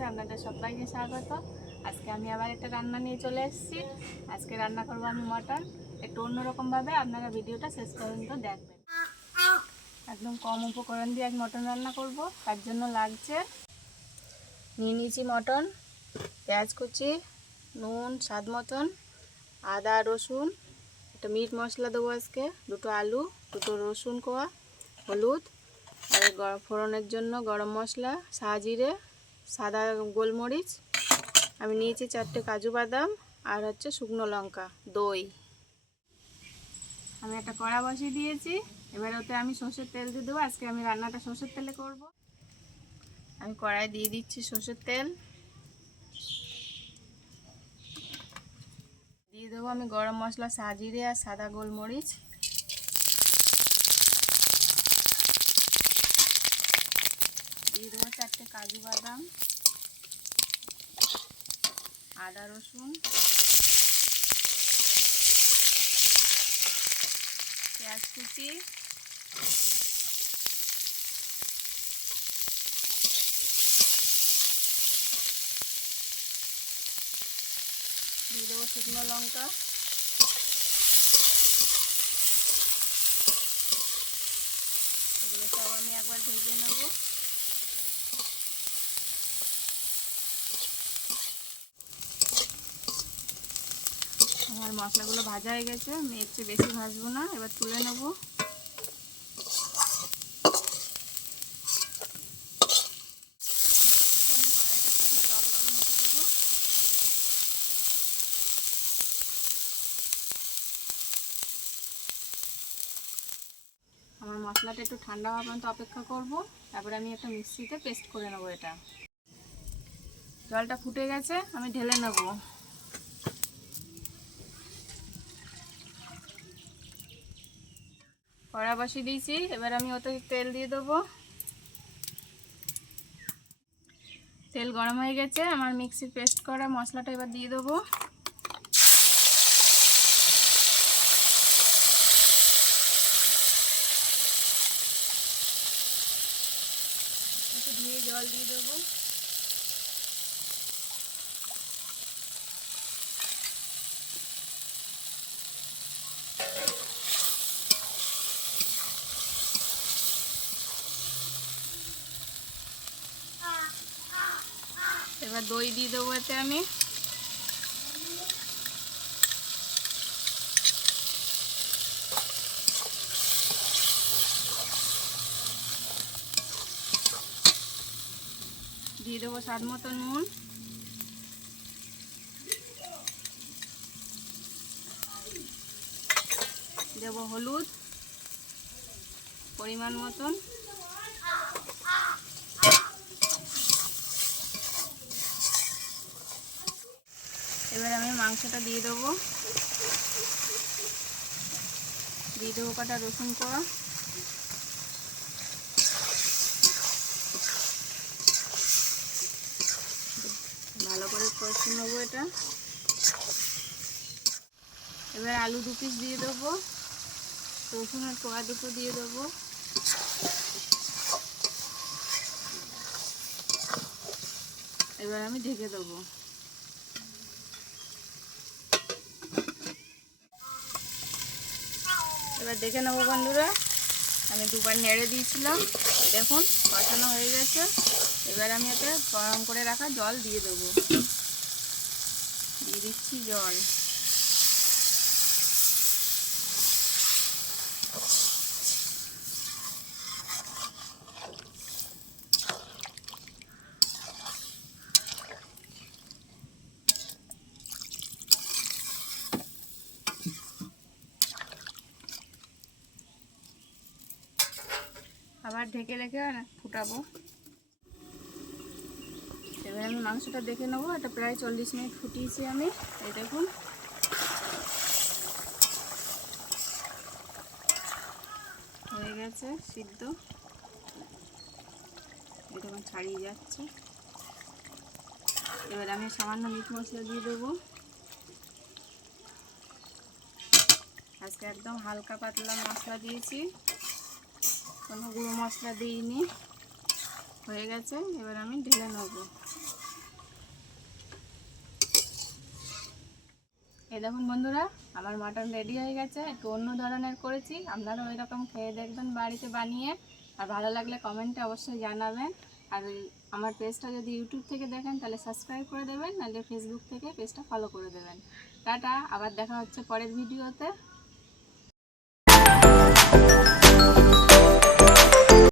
ব্লগসে আপনাদের সবাইকে স্বাগত। আজকে আমি আবার একটা রান্না নিয়ে চলে এসেছি। আজকে রান্না করব আমি মটন। একটু অন্যরকমভাবে আপনারা ভিডিওটা শেষ পর্যন্ত দেখবেন। একদম কম উপকরণ দিয়ে আজ মটন রান্না করব। তার জন্য লাগছে নিয়ে নিয়েছি মটন, পেঁয়াজ কুচি, নুন স্বাদ মতন, আদা রসুন, একটা মিট মশলা দেবো আজকে, দুটো আলু, দুটো রসুন কোয়া, হলুদ, আর ফোড়নের জন্য গরম মশলা, সাজিরে, সাদা গোলমরিচ। আমি নিয়েছি 4টে কাজু বাদাম আর হচ্ছে শুকনো লঙ্কা, দই। আমি একটা কড়া বসিয়ে দিয়েছি। এবার ওতে আমি সর্ষের তেল দিয়ে দেবো। আজকে আমি রান্নাটা সর্ষের তেলে করব। আমি কড়াই দিয়ে দিচ্ছি সর্ষের তেল, দিয়ে দেবো আমি গরম মশলা, সাজিরে আর সাদা গোলমরিচ। দিয়ে দেবো 4টে কাজু বাদাম, আদা রসুন, পেঁয়াজ কুচি, দিয়ে দেবো শুকনো লঙ্কা, এগুলো সব আমি একবার ভেজে নেব। আমার মশলাগুলো ভাজা হয়ে গেছে, আমি এর চেয়ে বেশি ভাজবো না, এবার তুলে নেব। আমার মশলাটা একটু ঠান্ডা হওয়া পর্যন্ত অপেক্ষা করব, তারপরে আমি একটা মিক্সিতে পেস্ট করে নেব। এটা জলটা ফুটে গেছে, আমি ঢেলে নেব। কড়া বসিয়ে দিয়েছি, এবার আমি ওতে তেল দিয়ে দেবো। তেল গরম হয়ে গেছে, আমার মিক্সির পেস্ট করা মশলাটা এবার দিয়ে দেবো। একটু ধুয়ে জল দিয়ে দেবো। এবার দই দিয়ে দেবো এতে আমি। দিয়ে দেবো স্বাদ মতো নুন, দেবো হলুদ পরিমাণ মতন, এবার আমি মাংসটা দিয়ে দেবো। দিয়ে দেবো কটা রসুন কোয়া, ভালো করে কষে নেবো এটা। এবার আলু 2 পিস দিয়ে দেবো, রসুনের কোয়া দুটো দিয়ে দেবো। এবার আমি ঢেকে দেবো। এবার দেখে নেবো বন্ধুরা, আমি 2বার নেড়ে দিয়েছিলাম, দেখুন কষানো হয়ে গেছে। এবার আমি এতে গরম করে রাখা জল দিয়ে দেবো। দিয়ে দিচ্ছি জল। আবার ঢেকে রেখে ফুটাবো। এবার আমি মাংসটা দেখে নেবো। এটা প্রায় 40 মিনিট ফুটিয়েছি আমি, এই দেখুন। হয়ে গেছে সিদ্ধ, এটা আমার ছাড়িয়ে যাচ্ছে। এবার আমি সামান্য মিট মশলা দিয়ে দেবো। আজকে একদম হালকা পাতলা মশলা দিয়েছি, কোনো গুঁড়ো মশলা দিইনি। হয়ে গেছে, এবার আমি ঢেলে নেব। এই দেখুন বন্ধুরা, আমার মাটন রেডি হয়ে গেছে। একটু অন্য ধরনের করেছি, আপনারাও ওই রকম খেয়ে দেখবেন বাড়িতে বানিয়ে। আর ভালো লাগলে কমেন্টে অবশ্যই জানাবেন। আর আমার পেজটা যদি ইউটিউব থেকে দেখেন তাহলে সাবস্ক্রাইব করে দেবেন, নাহলে ফেসবুক থেকে পেজটা ফলো করে দেবেন। টাটা, আবার দেখা হচ্ছে পরের ভিডিওতে।